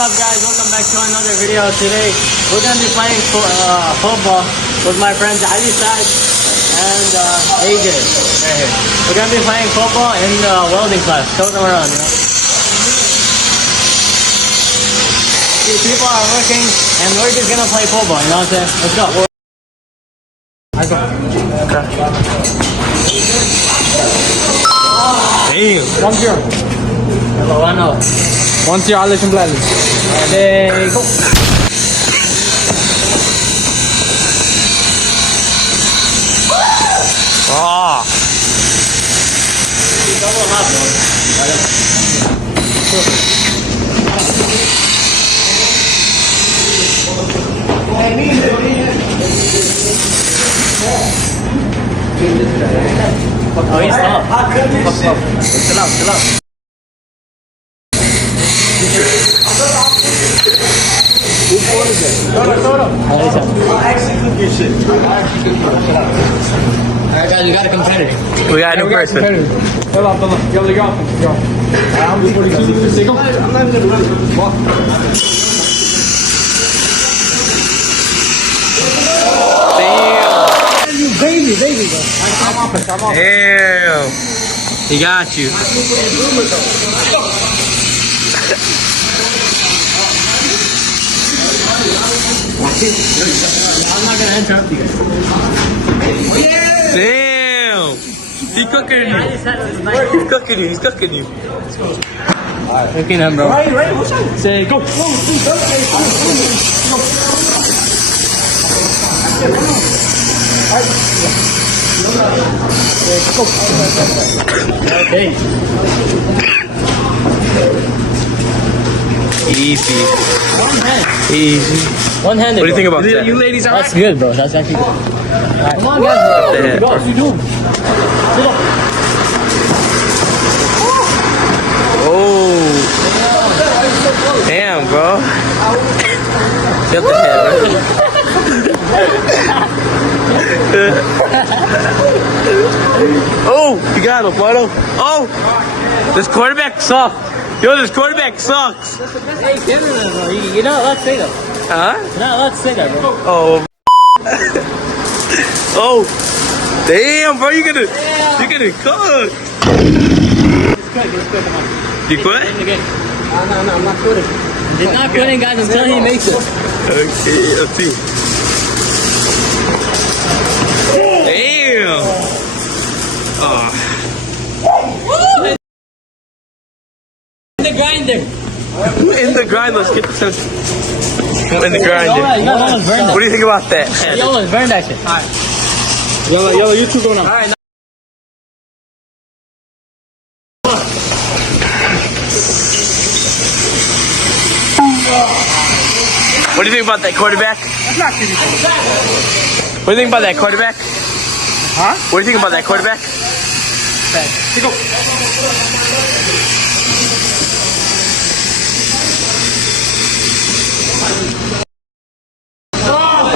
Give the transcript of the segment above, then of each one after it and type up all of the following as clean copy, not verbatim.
up guys, welcome back to another video. Today we're going to be playing football with my friends Ali Saad and AJ right here. We're going to be playing football in the welding class. Show them around, you know. See, people are working and we're just going to play football, you know what I'm saying? Let's go. I go. Okay. Damn. 1-0. Hello, I know. 1-0 Alex and Bradley. There you go. Ah. Oh, he's up. Chill out, chill out. Alright guys, we got a competitor. We got a new person. Baby. Damn. He got you. I'm not gonna interrupt you guys. Damn. He cooking you. He's cooking you. Alright, cooking him, bro. Right. Say go. Okay. Easy. One hand. Easy. One-handed. What do you think about that? You ladies are That's good, bro. That's actually good. Alright, come on, guys. Yeah. What you doing? Oh. Damn, bro. Get the head, bro. Oh, you got him, Flotto. Oh, this quarterback sucks. Yo, this quarterback sucks. Hey, get rid of that, bro. You're not allowed to say that. Huh? You're not allowed to say that, bro. Oh. Oh. Damn, bro, you're gonna cook. It's good, come on. You quit? In the game. No, I'm not quitting. He's not quitting, guys, until he makes it. Okay, let's see. Damn. Oh. In the grinder. In the grind, let's get this in the grinder. You almost burned that. What do you think about that? You almost burned that shit. Alright. Yellow, you two go now. Alright. What do you think about that quarterback? That's not too bad. What do you think about that quarterback? Huh? What do you think about that quarterback? Here go.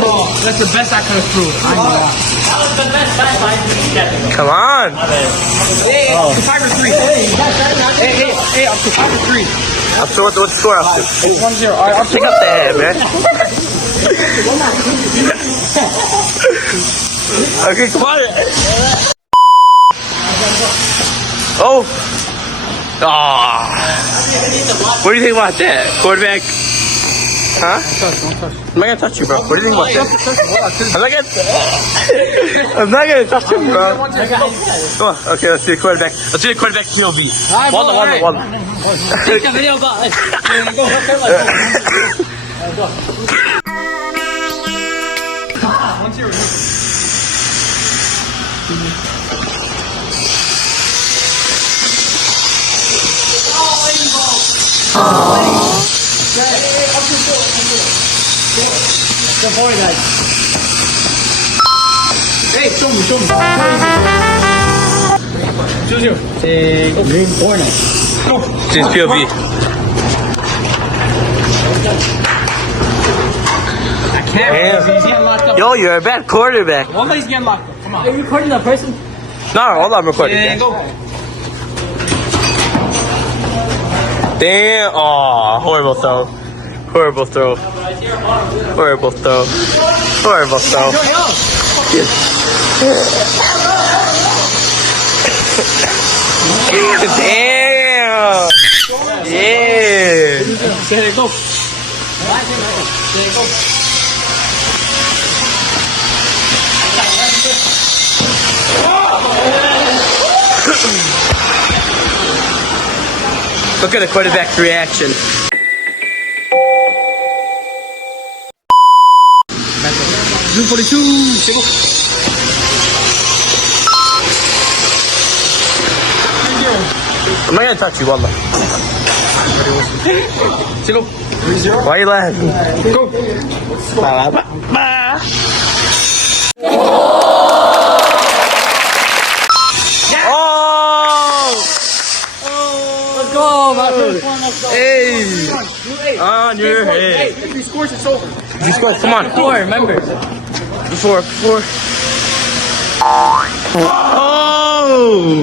Oh, that's the best I could have threw. That was the best time I did. Come on. Hey, up to 5-3. Hey, up to 5-3. Up to what's the score up to? It's 1-0. All right, I'll Pick up the head, man. Okay, come on. Oh. Ah. What do you think about that? Quarterback? Huh? Don't touch. I'm not gonna touch you, bro. What do you think about that? I'm not gonna touch him, bro. Come on. Okay, let's see the quarterback. Let's see the quarterback POV. One. Take the video, go. Go. 1-0. Go for it, guys. Hey, show me. 2-0. Say, green corner. Just POV. I can't. He's getting locked up. Yo, you're a bad quarterback. Nobody's getting locked up. Come on. Are you recording that person? No, hold on, I'm recording. Yeah, go. Damn. Oh, horrible throw. Horrible throw. Horrible throw. Horrible throw. Damn. Yeah. There you go. Look at the quarterback's reaction. Blue 42. I'm not gonna touch you, wallah. Why are you laughing? Go. Let's go, my first one. Let's go. Hey, on your head. If he scores, it's over. You score. Come on. Four, remember. Four. Oh!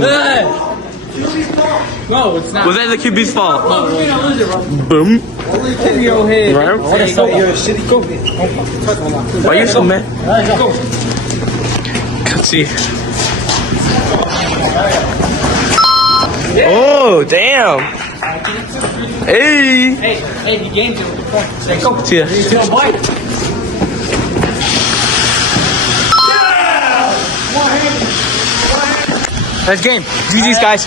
No, it's not. Was that the QB's fault? No, we're gonna lose it, bro. Boom. Your head. Right. You're a shitty go. Why you so mad? Let's go. Let's see. Oh, damn. Hey. Hey, he gained it with the point. Let's go. See ya. Still bite. Nice game. GG's, guys.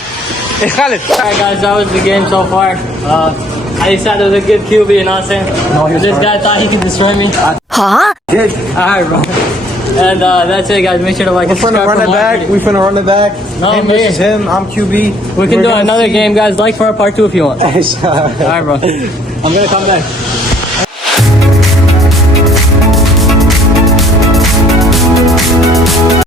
Hey, Khaled. Alright guys, that was the game so far. I decided it was a good QB, you know what I'm saying? No, this guy thought he could destroy me. Huh? Alright, bro. And that's it, guys. Make sure to like and We're finna subscribe run for it more back. videos. We finna run it back. No, him me. versus him. I'm QB. We can do another game, guys. Like for a part 2 if you want. game. Alright, bro. I'm gonna come back.